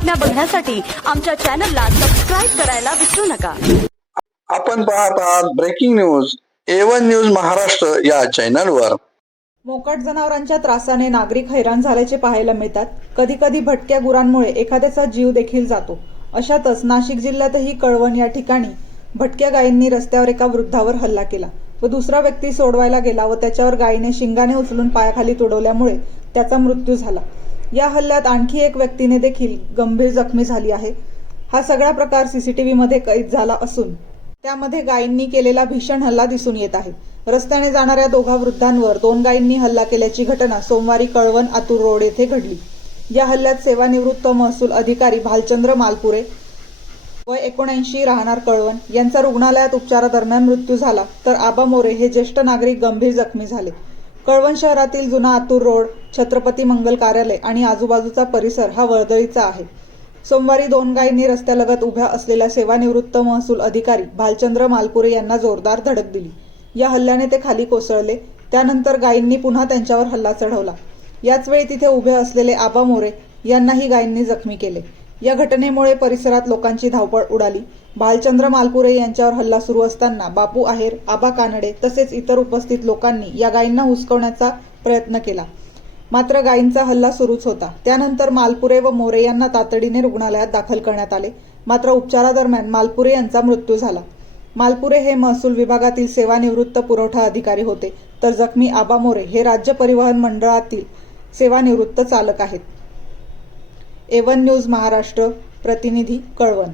बातम्या बघण्यासाठी आमच्या चॅनलला सबस्क्राईब करायला विसरू नका। आपण पाहत आहात breaking news A1 news Maharashtra या चॅनलवर। मोकाट जनावरांच्या त्रासाने नागरिक हैराण झाल्याचे पाहायला मिळतात। कधी कधी भटक्या गुरांमुळे एखाद्याचा जीव देखील जातो। अशातच नाशिक जिल्ह्यातही कळवण या ठिकाणी भटक्या गायींनी रस्त्यावर एका वृद्धावर हल्ला केला व दुसरा व्यक्ती सोडवायला गेला व त्याच्यावर गायीने शिंगाने उचलून पायाखाली तुडवल्यामुळे त्याचा मृत्यू झाला। या हल्ल्यात आणखी एक व्यक्तीने देखील गंभीर जखमी झाली आहे। हा सगळा प्रकार सीसीटीव्ही मध्ये कैद झाला असून त्यामध्ये गायींनी केलेला भीषण हल्ला दिसून येत आहे। रस्त्याने जाणाऱ्या दोघा वृद्धांवर 2 गायींनी हल्ला केल्याची घटना सोमवारी कळवण आतूर रोड येथे घडली। या हल्ल्यात सेवानिवृत्त महसूल अधिकारी भालचंद्र मालपुरे वय 79 राहणार कळवण यांचा रुग्णालयात उपचारादरम्यान मृत्यू झाला, तर आबा मोरे हे ज्येष्ठ नागरिक गंभीर जखमी झाले। कळवण शहरातील जुना आतूर रोड, छत्रपती मंगल कार्यालय आणि आजूबाजूचा परिसर हा वर्दळीचा आहे। सोमवारी 2 गायींनी रस्त्यालगत उभ्या असलेल्या सेवानिवृत्त महसूल अधिकारी भालचंद्र मालपुरे यांना जोरदार धडक दिली। या हल्ल्याने ते खाली कोसळले। त्यानंतर गायींनी पुन्हा त्यांच्यावर हल्ला चढवला। याच वेळी तिथे उभे असलेले आबा मोरे यांनाही गायींनी जखमी केले। या घटनेमुळे परिसरात लोकांची धावपळ उडाली। भालचंद्र मालपुरे यांच्यावर हल्ला सुरू असताना बापू आहेर, आबा कानडे तसेच इतर उपस्थित लोकांनी या गायींना हुसकवण्याचा प्रयत्न केला, मात्र गायींचा हल्ला सुरूच होता। त्यानंतर मालपुरे व मोरे यांना तातडीने रुग्णालयात दाखल करण्यात आले, मात्र उपचारादरम्यान मालपुरे यांचा मृत्यू झाला। मालपुरे हे महसूल विभागातील सेवानिवृत्त पुरवठा अधिकारी होते, तर जखमी आबा मोरे हे राज्य परिवहन मंडळातील सेवानिवृत्त चालक आहेत। A1 न्यूज महाराष्ट्र प्रतिनिधी कळवण।